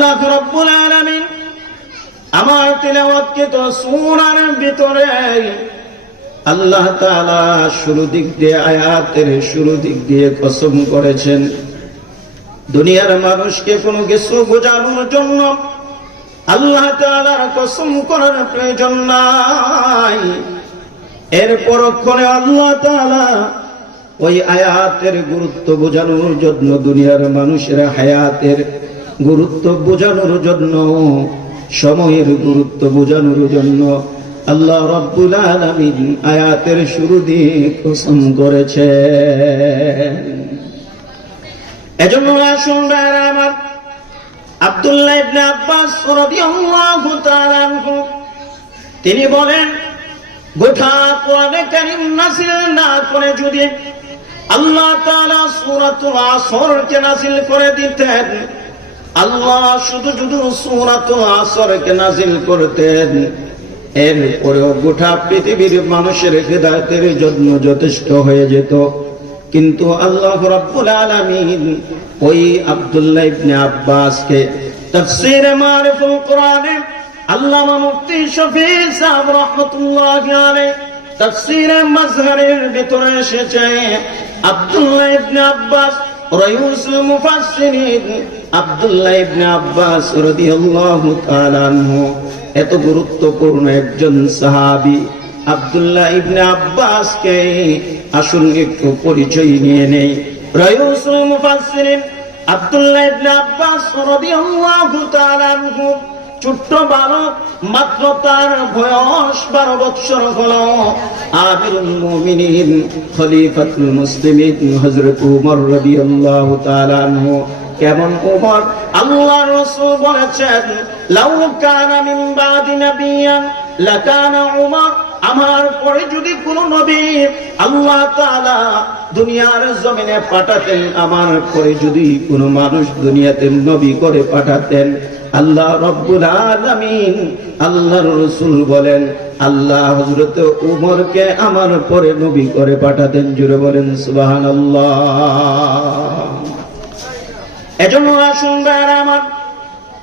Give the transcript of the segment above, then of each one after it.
আল্লাহ রব্বুল আলামিন আমার তেলাওয়াতকে তো সুরার ভিতরে আল্লাহ তাআলা শুরু দিক দিয়ে, আয়াতের শুরু দিক দিয়ে কসম করেছেন। দুনিয়ার মানুষকে কোনো কিছু বোঝানোর জন্য আল্লাহ তাআলার কসম করার প্রয়োজন নাই। এর পরক্ষণে আল্লাহ তাআলা ওই আয়াতের গুরুত্ব বোঝানোর জন্য দুনিয়ার মানুষের হায়াতের গুরুত্ব বোঝানোর জন্য, সময়ের গুরুত্ব বোঝানোর জন্য আল্লাহ রব্বুল আলামিন আয়াতের শুরু দিয়ে কসম করেছেন। এজন্য আসুন ভাইরা আমার আব্দুল্লাহ ইবনে আব্বাস রাদিয়াল্লাহু তাআলা তিনি বলেন, গোটা কোরআনে কারীম নাযিল না করে যদি আল্লাহ তাআলা সূরাতুল আসরকে নাযিল করে দিতেন আল্লাহ শুধু শুধু সূরাতুল আসরকে নাযিল করতেন। এরপরেও গোটা পৃথিবীর মানুষের হেদায়েতের জন্য যথেষ্ট হয়ে যেত। কিন্তু আল্লাহ রাব্বুল আলামিন ওই আব্দুল্লাহ ইবনে আব্বাসকে তাফসীর মারিফুল কোরআনে আল্লামা মুফতি শফি সাহেব রাহমাতুল্লাহি আলাইহি তাফসীর মাজহারের ভিতরে এসেছে। আব্দুল্লাহ ইবনে আব্বাস এত গুরুত্বপূর্ণ একজন সাহাবি আব্দুল্লাহ ইবনে আব্বাস কে আসুন একটু পরিচয় নিয়ে নেই। রয়ুসুল মুফাসসিরিন আব্দুল্লাহ ইবনে আব্বাস রাদিয়াল্লাহু তাআলা ছোট্ট বালক, মাত্র তার বয়স বারো বৎসর হল। আমিরুল মুমিনিন মুসলিমিন উমর কেমন উমর? আল্লাহ রাসূল বলেছেন, লাউ কানা বাদি লাকানা উমর। আমার পরে যদি কোন নবী আল্লাহ তাআলা দুনিয়ার জমিনে পাঠাতেন, আমার পরে যদি কোনো মানুষ দুনিয়াতে নবী করে পাঠাতেন আল্লাহ রব্বুল আলামিন আল্লাহর রাসূল বলেন, আল্লাহ হযরত উমরকে আমার পরে নবী করে পাঠাতেন। জুড়ে বলেন, সুবহানাল্লাহ। এজন্য আসুন ভাইরা আমার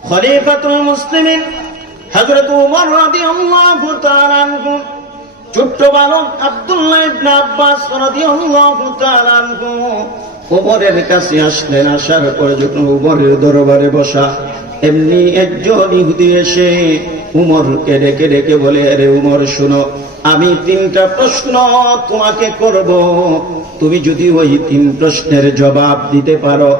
খলিফাতুল মুসলিমিন হযরত উমর রাদিয়াল্লাহু তাআলা ছোট্ট বালক আব্দুল্লাহ ইবনে আব্বাস রাদিয়াল্লাহু তাআলা উমরের কাছে আসলেন, আসার পরে যখন উমরের দরবারে বসা এমনি একজন ইহুদি এসে উমরকে ডেকে ডেকে বলে রে উমর, শুনো, আমি তিনটা প্রশ্ন তোমাকে করব। তুমি যদি ওই তিন প্রশ্নের জবাব দিতে পারো,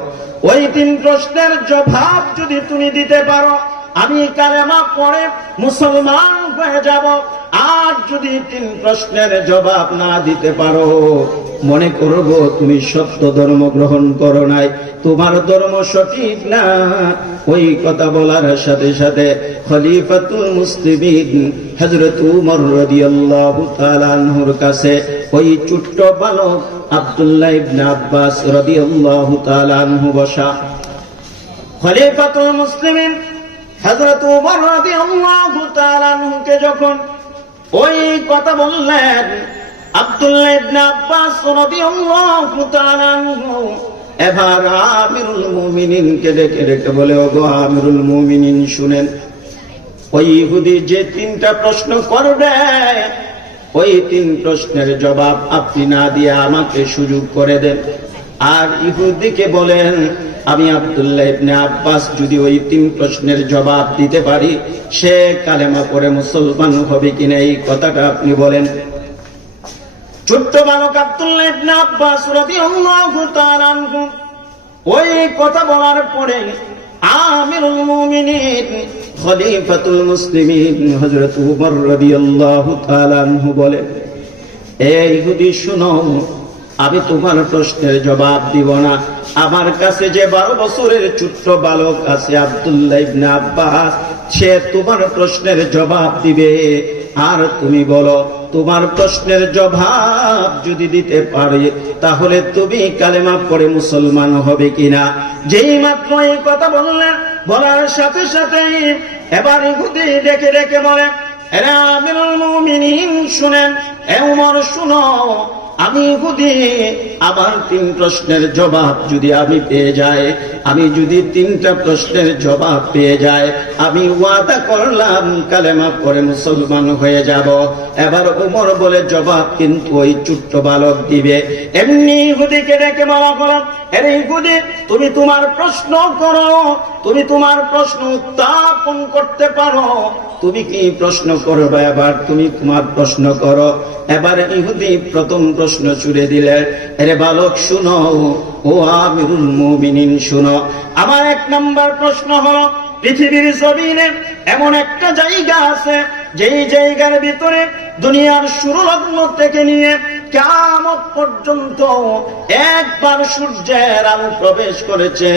ওই তিন প্রশ্নের জবাব যদি তুমি দিতে পারো, আমি কালেমা পরে মুসলমান হয়ে যাব। আর যদি তিন প্রশ্নের জবাব না দিতে পারো, মনে করব তুমি সত্য ধর্ম গ্রহণ করো নাই। তোমার ধর্ম সঠিক না, ওই কথা বলার সাথে সাথে খলিফাতুল মুসলিমিন হযরত উমর রাদিয়াল্লাহু তাআলা আনহুর কাছে ওই ছোট্ট বালক আব্দুল্লাহ ইবনে আব্বাস রাদিয়াল্লাহু তাআলা আনহু বসা। খলিফাতুল মুসলিমিন হযরত উমর রাদিয়াল্লাহু তাআলা আনহুকে যখন ওই কথা বললেন আব্দুল্লাহ এবার মুমিনিনকে বলে মুমিনিন, শুনেন, ওই ইহুদি যে তিনটা প্রশ্ন ওই তিন প্রশ্নের জবাব আপনি না দিয়ে আমাকে সুযোগ করে দেন। আর ইহুদিকে বলেন আমি আব্দুল্লাহ ইবনে আব্বাস যদি ওই তিন প্রশ্নের জবাব দিতে পারি, সে কালেমা পড়ে মুসলমান হবে কিনা এই কথাটা আপনি বলেন। ছোট্ট বালক আব্দুল্লাহ ইবনে আব্বাস রাদিয়াল্লাহু তাআলা আনহু, ওই কথা বলার পরে আমিরুল মুমিনিন, খলিফাতুল মুসলিমিন হযরত উমর রাদিয়াল্লাহু তাআলা আনহু বলেন এই ইহুদি, শুনো আমি তোমার প্রশ্নের জবাব দিব না। আমার কাছে যে বারো বছরের ছোট্ট বালক আছে আব্দুল্লাহ ইবনে আব্বাস, সে তোমার প্রশ্নের জবাব দিবে। আর তুমি বলো, তোমার প্রশ্নের জবাব যদি দিতে পারে, তাহলে তুমি কালেমা পড়ে মুসলমান হবে কিনা? যেই মাত্র এই কথা বললেন, বলার সাথে সাথে এবার ইহুদি ডেকে ডেকে বলে, এরা আমিরুল মুমিনিন, শুনেন, এ উমর, শুনো আমি ইহুদি আমার তিন প্রশ্নের জবাব যদি আমি পেয়ে যাই, আমি যদি তিনটা প্রশ্নের জবাব পেয়ে যাই, আমি ওয়াদা করলাম, কালেমা পরে মুসলমান হয়ে যাব। এবার উমর বলে, জবাব কিন্তু ওই ছোট্ট বালক দিবে। এমনি হুদিকে ডেকে মারা করো এরে ইহুদি তুমি তোমার প্রশ্ন করো, তুমি তোমার প্রশ্ন উত্থাপন করতে পারো। তুমি কি প্রশ্ন করবে এবার? তুমি তোমার প্রশ্ন করো। এবার ইহুদি প্রথম প্রশ্ন ছুড়ে দিলে, এরে বালক, শুনো। ও আমিরুল মুমিনিন, শুনো। আমার এক নাম্বার প্রশ্ন হলো, পৃথিবীর জমিনে এমন একটা জায়গা আছে যেই জায়গার ভিতরে দুনিয়ার শুরুলগ্ন থেকে নিয়ে পর্যন্ত একবার সূর্যের আলো প্রবেশ করেছে,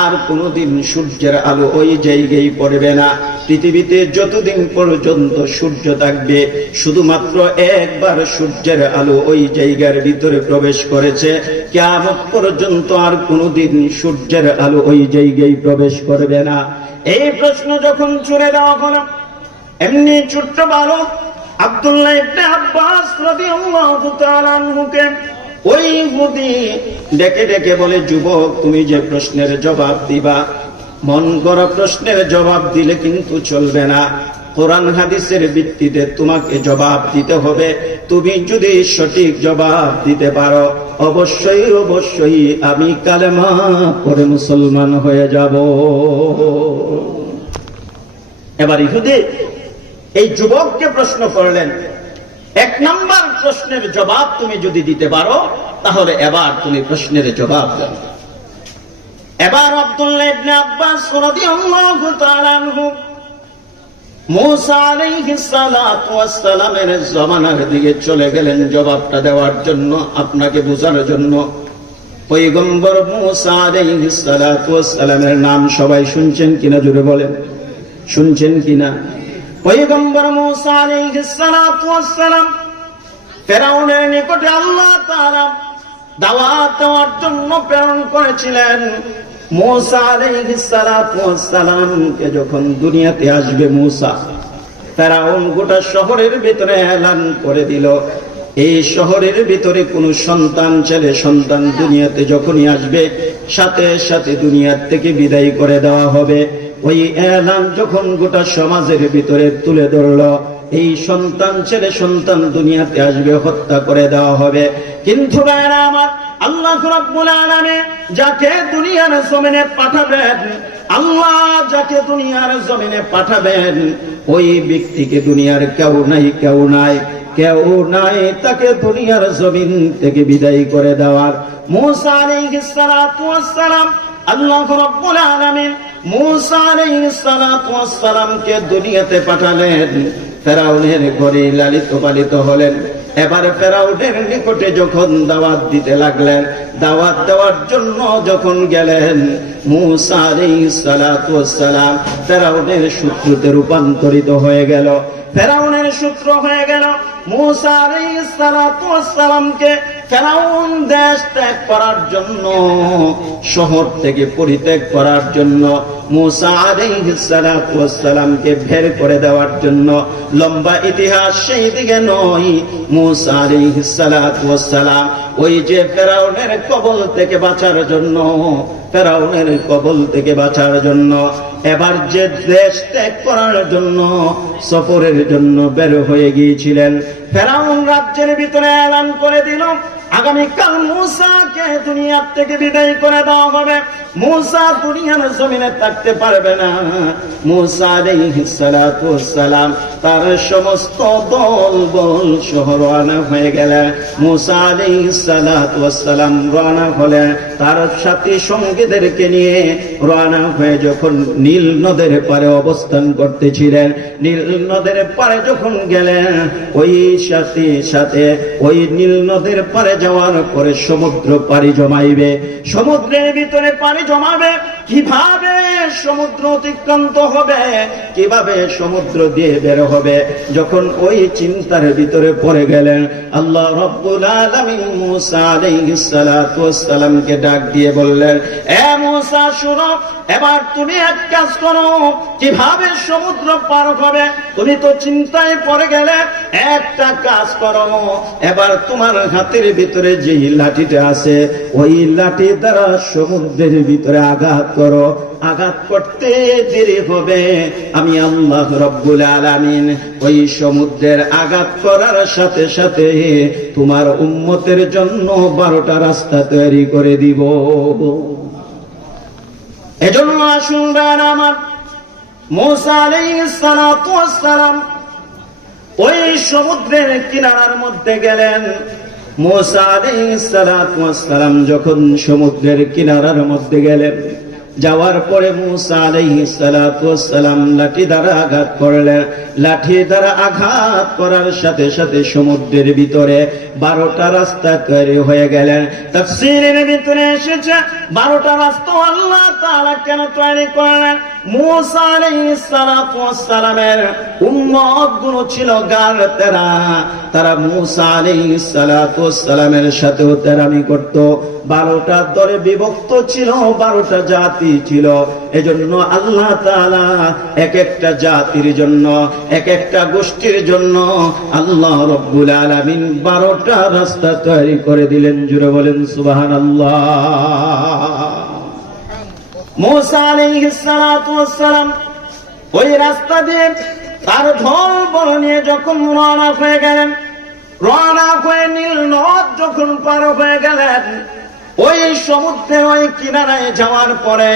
আর কোনোদিন সূর্যের আলো ওই জায়গায় পড়বে না। পৃথিবীতে যতদিন পর্যন্ত সূর্য থাকবে, শুধুমাত্র একবার সূর্যের আলো ওই জায়গার ভিতরে প্রবেশ করেছে। কেমন পর্যন্ত আর কোনদিন সূর্যের আলো ওই জায়গায় প্রবেশ করবে না। এই প্রশ্ন যখন ছুড়ে দেওয়া হলো এমনি ছোট্ট বালক আব্দুল্লাহ আব্বাস ওই ডেকে ডেকে বলে, যুবক, তুমি যে প্রশ্নের জবাব দিবা, মন প্রশ্নের জবাব দিলে কিন্তু চলবে না। কোরআন হাদিসের ভিত্তিতে তোমাকে জবাব দিতে হবে। তুমি যদি সঠিক জবাব দিতে পারো, অবশ্যই অবশ্যই আমি কালেমা পরে মুসলমান হয়ে যাব। এবার ইহুদি এই যুবককে প্রশ্ন করলেন, এক নাম্বার প্রশ্নের জবাব তুমি যদি দিতে পারো, তাহলে এবার তুমি প্রশ্নের জবাব দেন এবার আব্দুল্লাহ দিকে চলে গেলেন জবাবটা দেওয়ার জন্য, আপনাকে বোঝানোর জন্য। নাম সবাই শুনছেন কিনা জুড়ে বলেন? শুনছেন কিনা? পয়গম্বর মুসা আলাইহিস সালাতু ওয়াস সালাম ফেরাউনের নিকটে আল্লাহ তাআলা দাওয়াত দেওয়ার জন্য প্রেরণ করেছিলেন। মুসা আলাইহিস সালাতু ওয়াস সালামকে যখন দুনিয়াতে আসবে মুসা, ফেরাউন গোটা শহরের ভিতরে এলান করে দিল। এই শহরের ভিতরে কোন সন্তান, ছেলে সন্তান দুনিয়াতে যখনই আসবে, সাথে সাথে দুনিয়ার থেকে বিদায় করে দেওয়া হবে। ওই এলান যখন গোটা সমাজের ভিতরে তুলে ধরল, এই সন্তান ছেলে সন্তান দুনিয়াতে আসবে, হত্যা করে দেওয়া হবে। কিন্তু ভাইরা আমার, আল্লাহ রাব্বুল যাকে দুনিয়ার জমিনে পাঠাবেন, আল্লাহ যাকে দুনিয়ার জমিনে পাঠাবেন, ওই ব্যক্তিকে দুনিয়ার কেউ নাই কেউ নাই কেউ নাই তাকে দুনিয়ার জমিন থেকে বিদায় করে দেওয়ার। মুসা আলাইহিস সালাতু সালাম আল্লাহ রাব্বুল আলামিন মুসা আলাইহিস সালামকে দুনিয়াতে পাঠালেন। ফেরাউনের ঘরে লালিত পালিত হলেন। এবার ফেরাউনের নিকটে যখন দাওয়াত দিতে লাগলেন, দাওয়াত দেওয়ার জন্য যখন গেলেন, মুসা আলাইহিস সালাতু ফেরাউনের শত্রুতে রূপান্তরিত হয়ে গেল। ফেরাউনের সূত্র হয়ে গেল। মুসা ফেরাউন দেশ ত্যাগ করার জন্য, শহর থেকে পরিত্যাগ করার জন্য, মুসা বের করে দেওয়ার জন্য, লম্বা ইতিহাস সেই দিকে নয়, মুসা আলাইহিস সালাম ওই যে ফেরাউনের কবল থেকে বাঁচার জন্য, ফেরাউনের কবল থেকে বাঁচার জন্য, এবার যে দেশ ত্যাগ করার জন্য, সফরের জন্য বের হয়ে গিয়েছিলেন। ফেরাউন রাজ্যের ভিতরে এলান করে দিল। আগামীকাল মুসাকে দুনিয়ার থেকে বিদায় করে দেওয়া হবে। মুসা দুনিয়ার জমিনে থাকতে পারবে না। মুসা সালাম তার সমস্ত দল, বল সহ রওনা হয়ে গেলেন। মুসা সালাম রওনা হলেন। তার সাথী সঙ্গীদেরকে নিয়ে রওনা হয়ে যখন নীল নদের পারে অবস্থান করতেছিলেন, নীল নদের পারে যখন গেলেন, ওই সাথে সাথে ওই নীল নদের পারে যাওয়ার পরে সমুদ্র পাড়ি জমাইবে। সমুদ্রের ভিতরে পাড়ি জমাবে। কীভাবে সমুদ্র অতিক্রান্ত হবে? কীভাবে সমুদ্র দিয়ে বের হবে? যখন ওই চিন্তার ভিতরে পড়ে গেলেন, আল্লাহ রব্বুল আলামিন মুসা আলাইহিস ডাক দিয়ে বললেন, এ মুসা, শুনো, এবার তুমি এক কাজ করো। কীভাবে সমুদ্র পার হবে? তুমি তো চিন্তায় পড়ে গেলে, একটা কাজ করো। এবার তোমার হাতের ভিতরে যে লাঠিটা আছে, ওই লাঠি দ্বারা সমুদ্রের ভিতরে আঘাত করো, আঘাত করতে দেরি হবে। আমি আল্লাহ রব্বুল আলামিন ওই সমুদ্রের আঘাত করার সাথে সাথে তোমার উম্মতের জন্য বারোটা রাস্তা তৈরি করে দিব। এজন্য আসুন আমার, মোসা আলাইহিস সালাম ওই সমুদ্রের কিনারার মধ্যে গেলেন। মোসা আলাইহিস সালাম যখন সমুদ্রের কিনারার মধ্যে গেলেন যাওয়ার পরে মুসা আলাইহি সালাম লাঠি দ্বারা আঘাত করলেন লাঠি দ্বারা আঘাত করার সাথে সাথে সমুদ্রের ভিতরে বারোটা রাস্তা তৈরি হয়ে গেলেন তাফসীরের ভিতরে এসেছে বারোটা রাস্তা আল্লাহ তাআলা কেন তৈরি করলেন সালামের উম্মতগুলো ছিল গার তেরা তারা মুসা সালামের সাথেও তেরামি করত। বারোটা দলে বিভক্ত ছিল, বারোটা জাতি ছিল। এজন্য আল্লাহ তাআলা এক একটা জাতির জন্য এক একটা গোষ্ঠীর জন্য আল্লাহ রব্বুল আলামিন বারোটা রাস্তা তৈরি করে দিলেন। জুড়ে বলেন, সুবহানাল্লাহ। ওই রাস্তা দিয়ে তার ধল বল নিয়ে যখন রওনা হয়ে গেলেন, রওনা হয়ে নীল নদ যখন পার হয়ে গেলেন, ওই সমুদ্রের ওই কিনারায় যাওয়ার পরে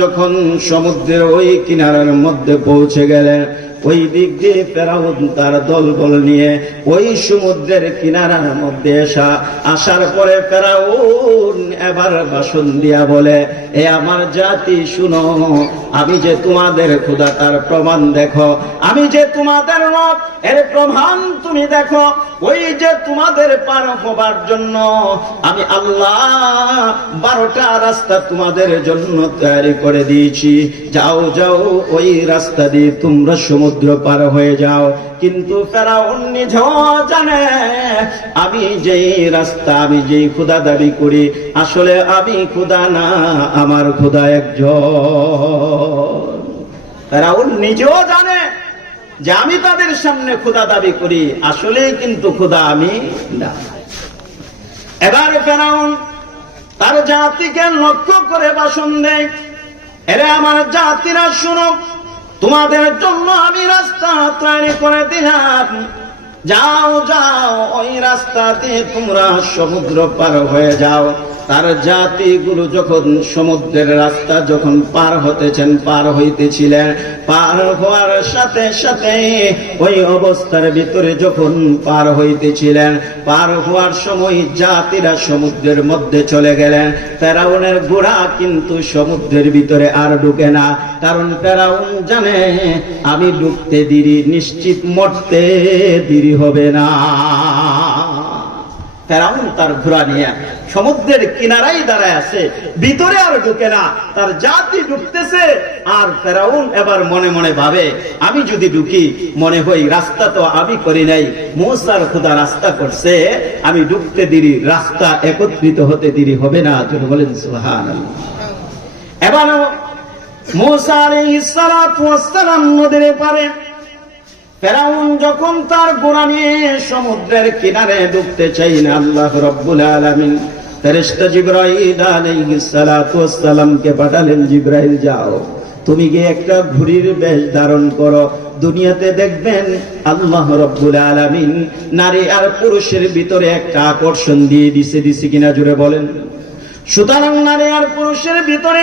যখন সমুদ্রের ওই কিনারার মধ্যে পৌঁছে গেলেন ওই দিক দিয়ে ফেরাউন তার দলবল নিয়ে ওই সমুদ্রের কিনারার মধ্যে আসা আসার পরে ফেরাউন এবার বাসন দিয়া বলে, এ আমার জাতি, শুনো, আমি যে তোমাদের খুদা তার প্রমাণ দেখো, আমি যে তোমাদের রব, এর প্রমাণ তুমি দেখো ওই যে তোমাদের পার হবার জন্য আমি আল্লাহ বারোটা রাস্তা তোমাদের জন্য তৈরি করে দিয়েছি। যাও যাও, ওই রাস্তা দিয়ে তোমরা সমুদ্র পার হয়ে যাও। কিন্তু জানে, আমি যেই রাস্তা, আমি যেই খুদা দাবি করি, আসলে আমি খুদা না, আমার খুদা একজন। ফেরাউন নিজেও জানে যে আমি তাদের সামনে খোদা দাবি করি, আসলেই কিন্তু খোদা আমি না। এবার ফেরাউন তার জাতিকে লক্ষ্য করে বাসন দেয়, এরে আমার জাতিরা, শুনো, তোমাদের জন্য আমি রাস্তা তৈরি করে দিলাম। যাও যাও, ওই রাস্তা দিয়ে তোমরা সমুদ্র পার হয়ে যাও। তার জাতিগুলো যখন সমুদ্রের রাস্তা যখন পার হতেছেন, পার হইতেছিলেন, পার হওয়ার সাথে সাথে ওই অবস্থার ভিতরে যখন পার হইতেছিলেন, পার হওয়ার সময় জাতিরা সমুদ্রের মধ্যে চলে গেলেন। ফেরাউনের গোড়া কিন্তু সমুদ্রের ভিতরে আর ঢুকে না, কারণ ফেরাউন জানে, আমি ঢুকতে দিরি, নিশ্চিত মরতে দেরি হবে না। ফেরাউন তার ঘোড়া নিয়ে সমুদ্রের কিনারাই দাঁড়ায় আছে, ভিতরে আর ঢুকে না, তার জাতি ঢুকতেছে। আর ফেরাউন এবার মনে মনে ভাবে, আমি যদি ঢুকি, মনে হই রাস্তা তো আমি করি নাই, মৌসার খুদা রাস্তা করছে, আমি ঢুকতে দিরি, রাস্তা একত্রিত হতে দেরি হবে না। যদি বলেন সুহান এবার মৌসা নদীর পারে ফেরাউন যখন তার গোড়া নিয়ে সমুদ্রের কিনারে ডুবতে চাই না আল্লাহ রব্বুল আলামিন ফেরেশতা জিব্রাইল আলাইহিস সালাতু ওয়াস সালামকে পাঠালেন, জিব্রাইল, যাও। তুমি গিয়ে একটা ঘুড়ির বেশ ধারণ করো। দুনিয়াতে দেখবেন আল্লাহ রব্বুল আলামিন নারী আর পুরুষের ভিতরে একটা আকর্ষণ দিয়ে দিছে দিছে কিনা জুড়ে বলেন। সুতরাং নারী আর পুরুষের ভিতরে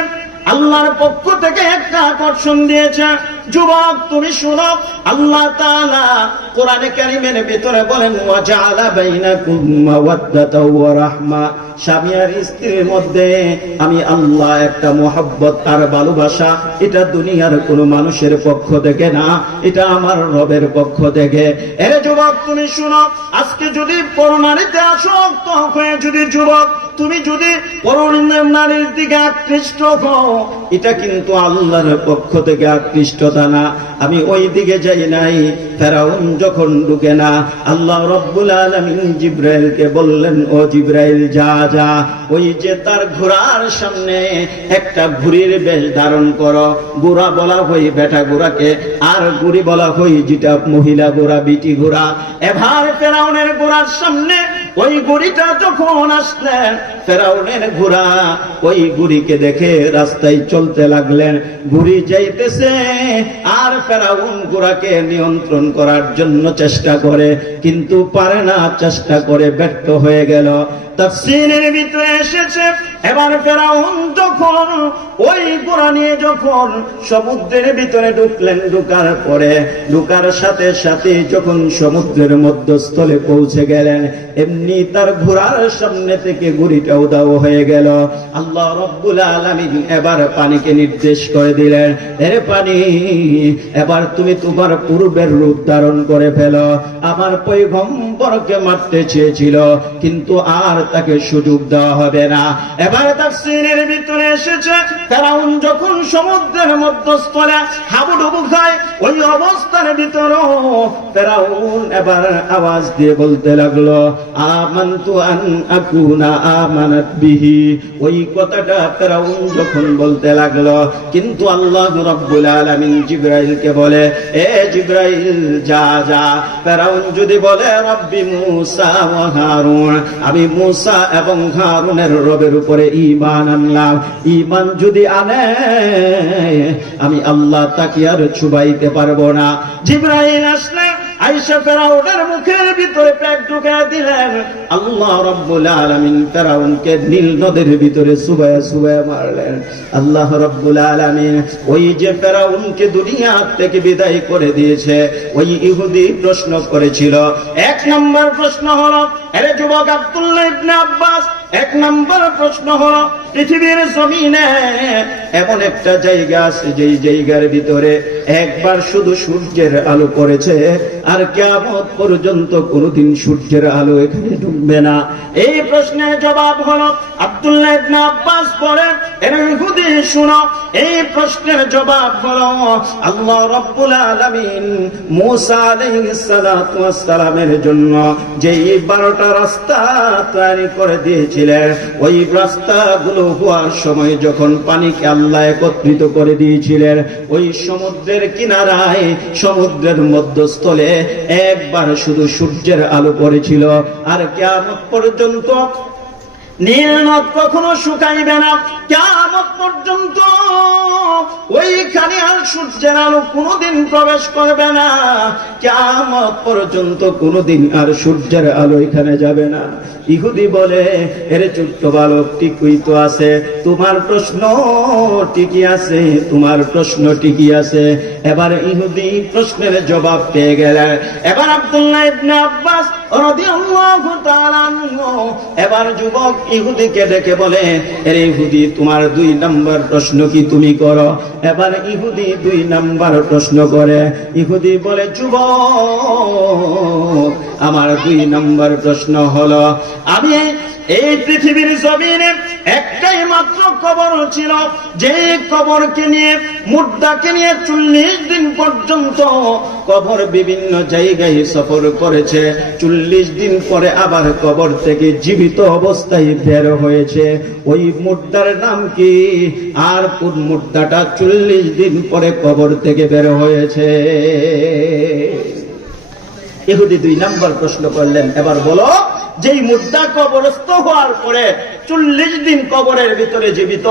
আল্লাহর পক্ষ থেকে একটা আকর্ষণ দিয়েছে। যুবক, তুমি শুনো, আল্লাহ তাআলা কোরআনে কারিমের ভিতরে বলেন ওয়াজআলা বাইনাকুম মাওয়াদ্দাতাও ওয়া রাহমা। স্বামী আর স্ত্রীর মধ্যে আমি আল্লাহ একটা মোহাব্বত আর ভালোবাসা, এটা দুনিয়ার কোনো মানুষের পক্ষ থেকে না, এটা আমার রবের পক্ষ থেকে। এর যুবক, তুমি শুনো, আজকে যদি পরনারীতে আসক্ত হয়ে যদি যুবক, তুমি যদি পরনারীর দিকে আকৃষ্ট হও, এটা কিন্তু আল্লাহর পক্ষ থেকে আকৃষ্টতা না। আমি ওই দিকে যাই নাই, ফেরাউন যখন ঢুকে না, আল্লাহ রব্বুল আলামিন জিব্রাইলকে বললেন, ও জিব্রাইল, যা যা ওই যে তার ঘোড়ার সামনে একটা ঘুড়ির বেশ ধারণ করো। গোড়া বলা হই, বেটা গোড়াকে আর গুড়ি বলা হই, যেটা মহিলা গোড়া বিটি গোড়া এবার ফেরাউনের গোড়ার সামনে ওই গুড়িটা যখন আসলেন ফেরাউনের ঘোড়া ওই গুড়িকে দেখে রাস্তায় চলতে লাগলেন। গুড়ি যাইতেছে, আর ফেরাউন ঘোড়াকে নিয়ন্ত্রণ করার জন্য চেষ্টা করে, কিন্তু পারে না, চেষ্টা করে ব্যর্থ হয়ে গেল। তাফসীরের ভিতরে এসেছে, এবার ফেরাউন যখন ওই ঘোড়া নিয়ে যখন সমুদ্রের ভিতরে ঢুকলেন, ঢুকার পরে, ঢুকার সাথে সাথে যখন সমুদ্রের মধ্যস্থলে পৌঁছে গেলেন, এমনি তার ঘোড়ার সামনে থেকে গুড়িটা উদাও হয়ে গেল। আল্লাহ রব্বুল আলামিন এবার পানিকে নির্দেশ করে দিলেন এর পানি, এবার তুমি তোমার পূর্বের রূপ ধারণ করে ফেলো। আমার পৈগম্বরকে মারতে চেয়েছিল, কিন্তু আর তাকে সুযোগ দেওয়া হবে না। এবার তাফসীরের ভিতরে এসেছে। ফেরাউন যখন সমুদ্রের মধ্যস্থলে হাবুডুবু খায়, ওই অবস্থার ভিতরও ফেরাউন এবার আওয়াজ দিয়ে বলতে লাগল, আমান্তু আন আকুনা আমানাত বিহি। ওই কথাটা যখন বলতে লাগল, কিন্তু আল্লাহ রাব্বুল আলামিন জিব্রাইলকে বলে, এ জিব্রাইল, যা যা। ফেরাউন যদি বলে, রব্বি মুসা ওয়া হারুন, আমি মুসা এবং হারুনের রবের উপরে ইমান আনলাম। ইমান যদি আনে, আমি আল্লাহ তাকে আর ছুবাইতে পারব না। জিব্রাহিম আসলেন আইসা ফেরাউনের মুখের ভিতরে পেট ঢুকে দিলেন। আল্লাহ রব্বুল আলামিন ফেরাউনকে নীল নদের ভিতরে সুবায়া সুবায়া মারলেন। আল্লাহ রব্বুল আলামিন ওই যে ফেরাউনকে দুনিয়া থেকে বিদায় করে দিয়েছে, ওই ইহুদি প্রশ্ন করেছিল। এক নম্বর প্রশ্ন হলো, আরে যুবক আব্দুল্লাহ ইবনে আব্বাস, এক নম্বর প্রশ্ন হলো, পৃথিবীর জমিনে এমন একটা জায়গা আছে যেই জায়গার ভিতরে একবার শুধু সূর্যের আলো পড়েছে, আর কেমন পর্যন্ত কোনোদিন সূর্যের আলো এখানে ঢুকবে না। এই প্রশ্নের জবাব হলো, আব্দুল্লাহ ইবনে আব্বাস বলেন এর শুনো, এই প্রশ্নের জবাব হলো, আল্লাহ রাব্বুল আলামিন মুসা আলাইহিস সালাতু ওয়াস সালামের জন্য যেই 12টা রাস্তা তৈরি করে দিয়েছিলেন, ওই রাস্তাগুলো হওয়ার সময় যখন পানি পানিকে আল্লাহ একত্রিত করে দিয়েছিলেন। ওই সমুদ্রের কিনারায়, সমুদ্রের মধ্যস্থলে একবার শুধু সূর্যের আলো পড়েছিল। আর কেমন পর্যন্ত নীল কখনো শুকাইবে না। কেমন পর্যন্ত ওইখানে আর সূর্যের আলো কোনোদিন প্রবেশ করবে না। কেমন পর্যন্ত কোনোদিন আর সূর্যের আলো এখানে যাবে না। ইহুদি বলে, এর ছোট্ট বালক টিকুই তো আছে। তোমার প্রশ্ন টিকি আছে, তোমার প্রশ্ন টিকি আছে। এবার ইহুদি প্রশ্নের জবাব পেয়ে গেলেন এবার আব্দুল্লাহ ইবনে আব্বাস রাদিয়াল্লাহু তাআলা এবার যুবক ইহুদিকে ডেকে বলে, এর ইহুদি, তোমার দুই নাম্বার প্রশ্ন কি তুমি করো? এবার ইহুদি দুই নাম্বার প্রশ্ন করে, ইহুদি বলে, যুবক, আমার দুই নাম্বার প্রশ্ন হলো আমি এই পৃথিবীর জমিনে একটাই মাত্র কবর ছিল যে কবরকে নিয়ে, মুদ্রাকে নিয়ে চল্লিশ দিন পর্যন্ত কবর বিভিন্ন জায়গায় সফর করেছে। চল্লিশ দিন পরে আবার কবর থেকে জীবিত অবস্থায় বের হয়েছে। ওই মুদ্রার নাম কি? আর কোন মুদ্রাটা চল্লিশ দিন পরে কবর থেকে বের হয়েছে। ইহুদি দুই নাম্বার প্রশ্ন করলেন, এবার বলো যেই মুদ্রা কবরস্থ হওয়ার পরে চল্লিশ দিন কবরের ভিতরে জীবিত,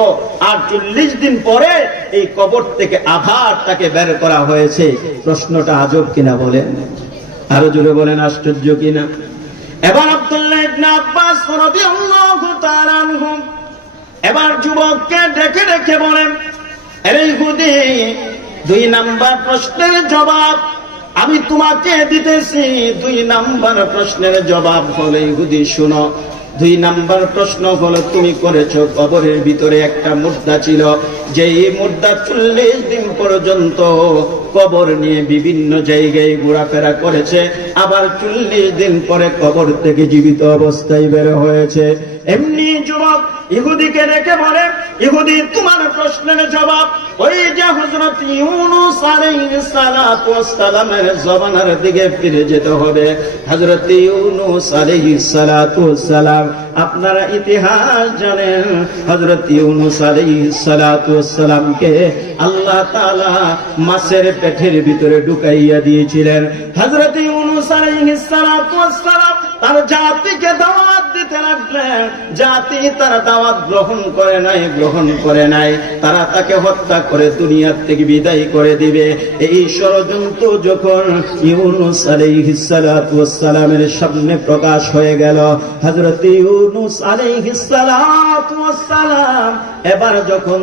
আর চল্লিশ দিন পরে এই কবর থেকে আবার তাকে বের করা হয়েছে। প্রশ্নটা আজব কিনা বলেন? আরও জোরে বলেন, আশ্চর্য কিনা? এবার আব্দুল্লাহ এবার যুবককে ডেকে ডেকে বলেন দুই নাম্বার প্রশ্নের জবাব আমি তোমাকে দিতেছি দুই নাম্বার প্রশ্নের জবাব হলে ইহুদি শুনো। দুই নাম্বার প্রশ্ন হলো, তুমি করেছ কবরের ভিতরে একটা মুদ্রা ছিল। যেই মুদ্রা চল্লিশ দিন পর্যন্ত কবর নিয়ে বিভিন্ন জায়গায় ঘোরাফেরা করেছে, আবার চল্লিশ দিন পরে কবর থেকে জীবিত অবস্থায় বের হয়েছে। এমনি যুবক ইহুদিকে রেখে বলে, ইহুদি, তোমার প্রশ্নের জবাব ওই যে হযরত ইউনূস আলাইহিস সালামের জবানের দিকে ফিরে যেতে হবে। হযরত ইউনূস আলাইহিস সালাতু সালাম আপনারা ইতিহাস জানেন, হযরত ইউনূস আলাইহিস সালাতু সালামকে আল্লাহ তাআলা মাছের পেটের ভিতরে ঢুকাইয়া দিয়েছিলেন। হযরত ইউনূস আলাইহিস সালাতু সালাম তার জাতিকে লাগলেন জাতি তারা দাওয়াত গ্রহণ করে নাই, গ্রহণ করে নাই। তারা তাকে হত্যা করে দুনিয়ার থেকে বিদায় করে দিবে। এই ষড়যন্ত্র যখন ইউনুস আলাইহিস সালাতু ওয়াস সালামের সামনে প্রকাশ হয়ে গেল, হযরত ইউনুস আলাইহিস সালাতু ওয়াস এবার যখন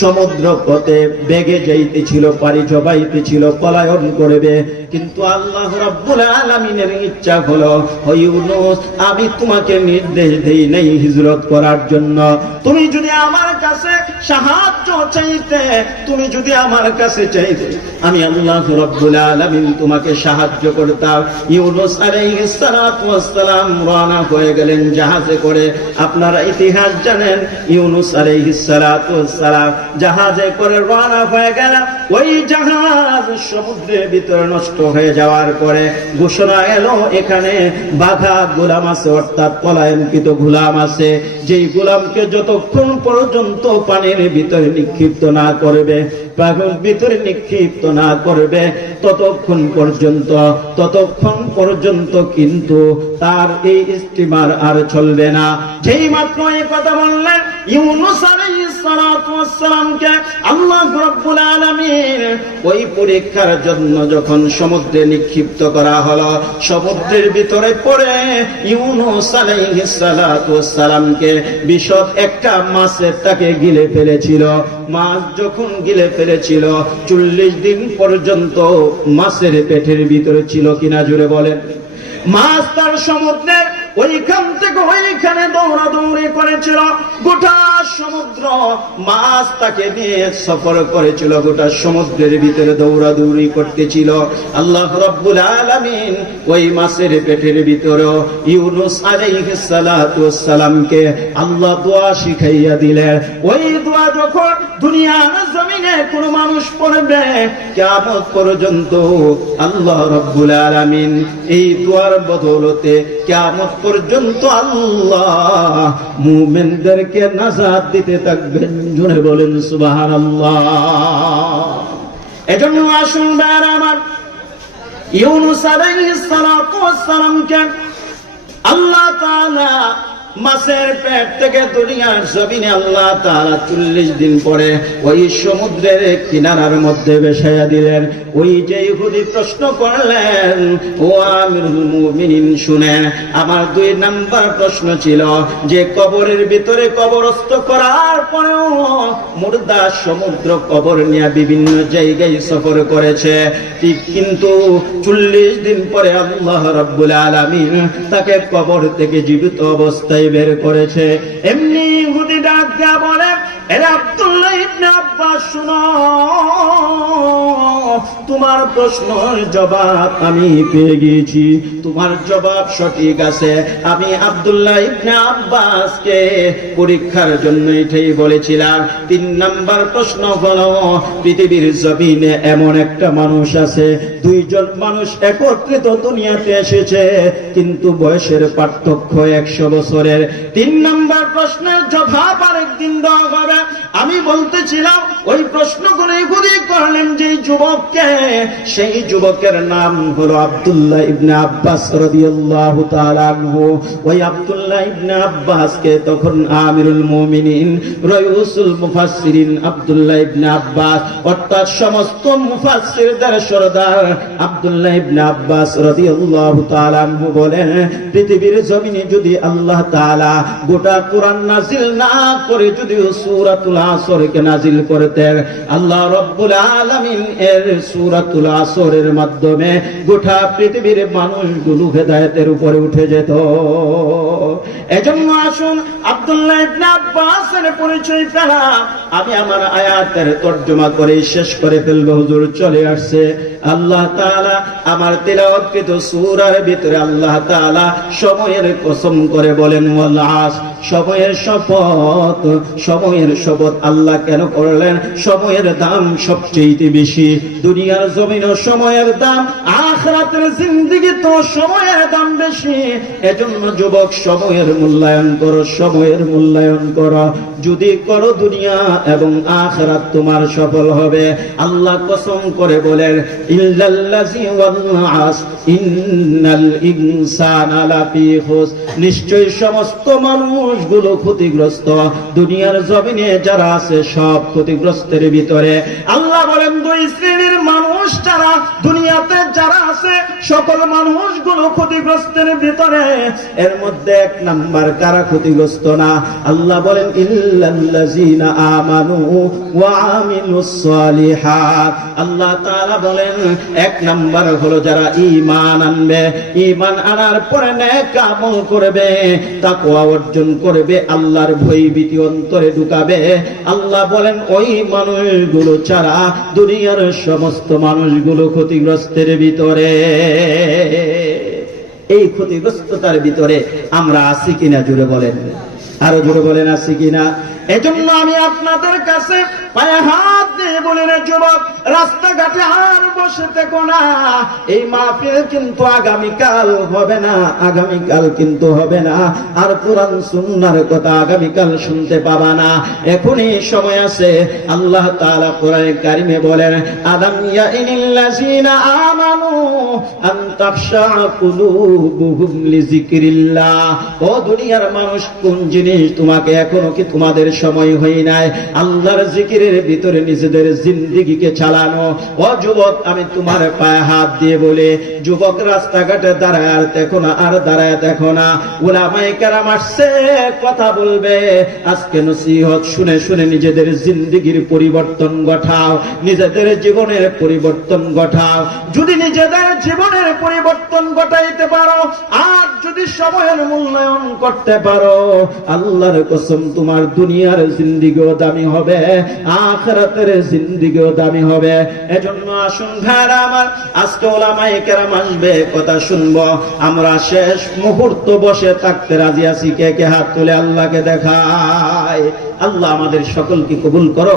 সমুদ্র পথে বেগে যাইতেছিল পারি জবাইতেছিল পলায়ন করবে, কিন্তু আল্লাহ রাব্বুল আলামিনের ইচ্ছা হলো ও ইউনুস, আমি তোমাকে নির্দেশ দেই নাই হিজরত করার জন্য। তুমি যদি আমার কাছে সাহায্য চাইতে, তুমি যদি আমার কাছে চাইতে, আমি আল্লাহ রাব্বুল আলামিন তোমাকে সাহায্য করতাম। ইউনুস আলাইহিস সালাম রওনা হয়ে গেলেন জাহাজে করে। আপনারা ইতিহাস জানেন ইউনুস আলাইহিস সালাতু জাহাজে করে রওনা হয়ে গেল। ওই জাহাজ সমুদ্রের ভিতরে নষ্ট হয়ে যাওয়ার পরে ঘোষণা এলো, এখানে বাঘা গোলাম আছে, অর্থাৎ পলায়নকৃত গোলাম আছে। যেই গোলামকে যতক্ষণ পর্যন্ত পানির ভিতরে নিক্ষিপ্ত না করবে পাগল ভিতরে নিক্ষিপ্ত না করবে। ততক্ষণ পর্যন্ত ততক্ষণ পর্যন্ত কিন্তু তার এই স্টিমার আর চলবে না। যেই মাত্র এই কথা বললেন, ইউনুস আলাইহিস সালাতু ওয়াস আল্লাহ রাব্বুল আলামিন ওই পরীক্ষার জন্য যখন সমুদ্রে নিক্ষিপ্ত করা হলো, সমুদ্রের ভিতরে পড়ে ইউনুস আলাইহিস সালাতু ওয়াস বিশদ একটা মাছের তাকে গিলে ফেলেছিল। মাছ যখন গিলে ফেলেছিল চল্লিশ দিন পর্যন্ত মাছের পেটের ভিতরে ছিল কিনা জুড়ে বলেন। মাছ তার সমুদ্রের ওইখান থেকে ওইখানে দৌড়াদৌড়ি করেছিল। গোটা সমুদ্র মাছ তাকে নিয়ে সফর করেছিল। গোটা সমুদ্রের ভিতরে দৌড়াদৌড়ি করতেছিল। আল্লাহ রব্বুল আলামিন ওই মাছের পেটের ভিতরে ইউনুস আলাইহিস সালাতু সালামকে আল্লাহ দোয়া শিখাইয়া দিলেন। ওই যখন দুনিয়ার জমিনে কোন মানুষ পড়বে, কিয়ামত পর্যন্ত আল্লাহ রব্বুল আলামিন এই দোয়ার বদৌলতে কিয়ামত পর্যন্ত আল্লাহ মুমিনদেরকে নাজাত দিতে থাকবেন। জুড়ে বলেন, সুবহানাল্লাহ। এজন্য আসুন ভাইরা আমার, ইউনুস আলাইহিস সালাতু ওয়াস সালামকে আল্লাহ তাআলা মাছের পেট থেকে দুনিয়ার জমিনে আল্লাহ তাআলা চল্লিশ দিন পরে ওই সমুদ্রের কিনারার মধ্যে বেসাইয়া দিলেন। ওই যে ইহুদি প্রশ্ন করলেন, ও আমিরুল শুনেন আমার দুই নাম্বার প্রশ্ন ছিল যে কবরের ভিতরে কবরস্থ করার পরেও মুর্দা সমুদ্র কবর নিয়ে বিভিন্ন জায়গায় সফর করেছে। ঠিক কিন্তু চল্লিশ দিন পরে আল্লাহ রাব্বুল আলামিন তাকে কবর থেকে জীবিত অবস্থায় বের করেছে। এমনি ইহুদি ডাক বলে এরা আব্দুল্লাহ ইবনে আব্বাস শুনো। তোমার প্রশ্নের জবাব আমি পেয়ে গিয়েছি। তোমার জবাব সঠিক আছে। আমি আব্দুল্লাহ ইবনে আব্বাসকে পরীক্ষার জন্য এটাই বলেছিলাম। তিন নাম্বার প্রশ্ন হলো, পৃথিবীর জমিনে এমন একটা মানুষ আছে, দুইজন মানুষ একত্রিত দুনিয়াতে এসেছে, কিন্তু বয়সের পার্থক্য একশো বছরের। তিন নাম্বার প্রশ্নের জবাব আরেকদিন দেওয়া হবে। আমি বলতেছিলাম, ওই প্রশ্ন করে করলেন যে যুবককে, সেই যুবকের নাম হলো আব্দুল্লাহ ইবনে আব্বাস রাদিয়াল্লাহু তাআলা আনহু। ওই আব্দুল্লাহ ইবনে আব্বাসকে তখন আমিরুল মুমিনিন, রাইউসুল মুফাসসিরিন আব্দুল্লাহ ইবনে আব্বাস, অর্থাৎ সমস্ত মুফাসসিরদের সরদার আব্দুল্লাহ ইবনে আব্বাস রাদিয়াল্লাহু তাআলা আনহু বলেন পৃথিবীর জমিনে যদি আল্লাহ তাআলা গোটা কোরআন নাজিল না করে, যদি সূরাতুল আসরকে নাজিল করতেন, আল্লাহ রব্বুল আলামিন এর সূরাতুল আসরের মাধ্যমে গোটা পৃথিবীর মানুষগুলো হেদায়েতের উপরে উঠে যেত। এজন্য আসুন আব্দুল্লাহ ইবনে আব্বাসের পরিচয় আমি আমার আয়াতের তর্জমা করে শেষ করে হুজুর, চলে আসছে। আল্লাহ তাআলা আমার তেলাওয়াতকৃত সূরার ভিতরে আল্লাহ তাআলা সময়ের কসম করে বলেন, ওয়াল আস সময়ের শপথ সময়ের শপথ আল্লাহ কেন করলেন? সময়ের দাম সবচেয়ে বেশি। দুনিয়ার জমিন সময়ের দাম, আখরাতের জিন্দিগি তো সময়ের দাম বেশি। এজন্য যুবক, সময়ের মূল্যায়ন করো, সময়ের মূল্যায়ন করো। যদি করো দুনিয়া এবং আখরাত তোমার সফল হবে। আল্লাহ কসম করে বলেন ইন্নাল নিশ্চয় সমস্ত মানুষগুলো ক্ষতিগ্রস্ত। দুনিয়ার জমিনে যারা আছে সব ক্ষতিগ্রস্তের ভিতরে। আল্লাহ বলেন, দুই শ্রেণির মানুষ যারা, দুনিয়াতে যারা আছে, সকল মানুষগুলো ক্ষতিগ্রস্তের ভিতরে। এর মধ্যে এক নাম্বার কারা ক্ষতিগ্রস্ত না? আল্লাহ বলেন, ইল্লাল্লাযীনা আমানু ওয়া আমিলুস সালিহাত। আল্লাহ তাআলা বলেন, এক নাম্বার হলো যারা ঈমান আনবে। ঈমান আনার পরে নেক আমল করবে, তাকওয়া অর্জন করবে, আল্লাহর ভয় ভীতি অন্তরে ঢুকাবে। আল্লাহ বলেন, ওই মানুষগুলো ছাড়া দুনিয়ার সমস্ত মানুষগুলো ক্ষতিগ্রস্তের ভিতরে। এই ক্ষতিগ্রস্ততার ভিতরে আমরা আসি কিনা জুড়ে বলেন। আরও জুড়ে বলেন আসি কিনা? এজন্য আমি আপনাদের কাছে পায়ে হাত দিয়ে বলি রে যুবক, রাস্তাঘাটে আর বসে থেকো না। এই মাহফিল কিন্তু আগামীকাল হবে না, আগামীকাল কিন্তু হবে না। আর কোরআন সুন্নার কথা আগামীকাল শুনতে পাবা না। এখনই সময় আছে, আল্লাহ তাআলা কোরআনে কারিমে বলেন আদাম ইয়াইনিল্লাযিনা আমানু আন ও দুনিয়ার মানুষ, কোন জিনিস তোমাকে এখনও কি তোমাদের সময় নাই? আল্লাহর জিকিরের ভিতরে নিজেদের চালানো। ও যুবক, আমি তোমার পায়ে হাত দিয়ে বলে, যুবক রাস্তাঘাটে দাঁড়ায়, দেখো না, আর দাঁড়ায় দেখো না। ওলামাই কেরাম আসছে, কথা বলবে। আজকে নসিহত শুনে শুনে নিজেদের জিন্দিগির পরিবর্তন ঘটাও, নিজেদের জীবনের পরিবর্তন ঘটাও। যদি নিজেদের জীবনের পরিবর্তন ঘটাইতে পারো। আর যদি সময়ের মূল্যায়ন করতে পারো, আল্লাহর কসম, তোমার দুনিয়ার জিন্দিগিও দামি হবে, আখরাতের জিন্দিগিও দামি হবে। এজন্য আসুন ভাইরা আমার, আজকে ওলামাই কেরাম আসবে, কথা শুনব। আমরা শেষ মুহূর্ত বসে থাকতে রাজি আছি, কে কে হাত তুলে আল্লাহকে দেখায়। আল্লাহ আমাদের সকলকে কবুল করো